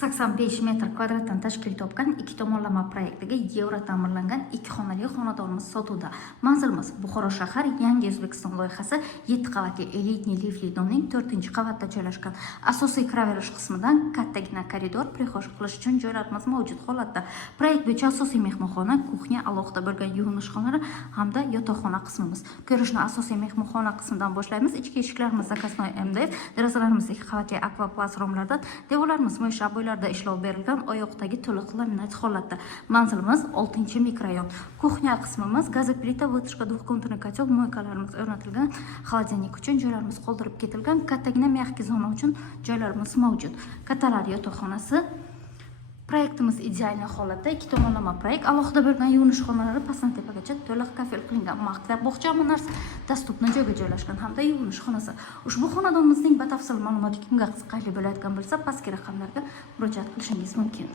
85 metr kvadratdan tashkil topgan ikki tomonlama proyektiga yevro ta'mirlangan ikki xonali xonadonimiz sotuvda. Manzilimiz Buxoro shahar Yangi O'zbekiston loyihasi 7 qavatli elitni lifli domning 4-qavatda joylashgan. Asosiy kiraverish qismidan kattagina koridor, prixosh qilish uchun joylarimiz mavjud holatda. Proyekt bo'yicha asosiy mehmonxona, kuxnya, alohida bo'lgan yuvinish xonalari hamda yotoqxona qismimiz. Ko'rishni asosiy mehmonxona qismidan boshlaymiz. Ichki eshiklarimiz zakaznoy MDF, derazalarimiz 2 qavatli akvaplast romlardan, devorlarimiz mo'yshabo'ylar ishlov berilgan oyoqdagi to'liq laminat holatda. Manzilimiz 6-mikrorayon. Kuxnya qismimiz gazli plita, выдержка, двухконтурный котел, moykalarimiz o'rnatilgan, xolodilnik uchun joylarimiz qoldirib ketilgan, kattagina mягкий zona uchun joylarimiz mavjud. Kattalar yotoqxonasi. Proyektimiz ideal holatda, ikki tomonlama proyekt, alohida bo'lgan yuvinish xonalari pastdan tepagacha to'liq kafil qilingan. Maktab, bog'cha hamma dasturxon joyga joylashgan hamda yuvinish xonasi. Ushbu xonadonimizning batafsil ma'lumoti kimga qiziqarli bo'layotgan bo'lsa, pastki raqamlarga murojaat qilishingiz mumkin.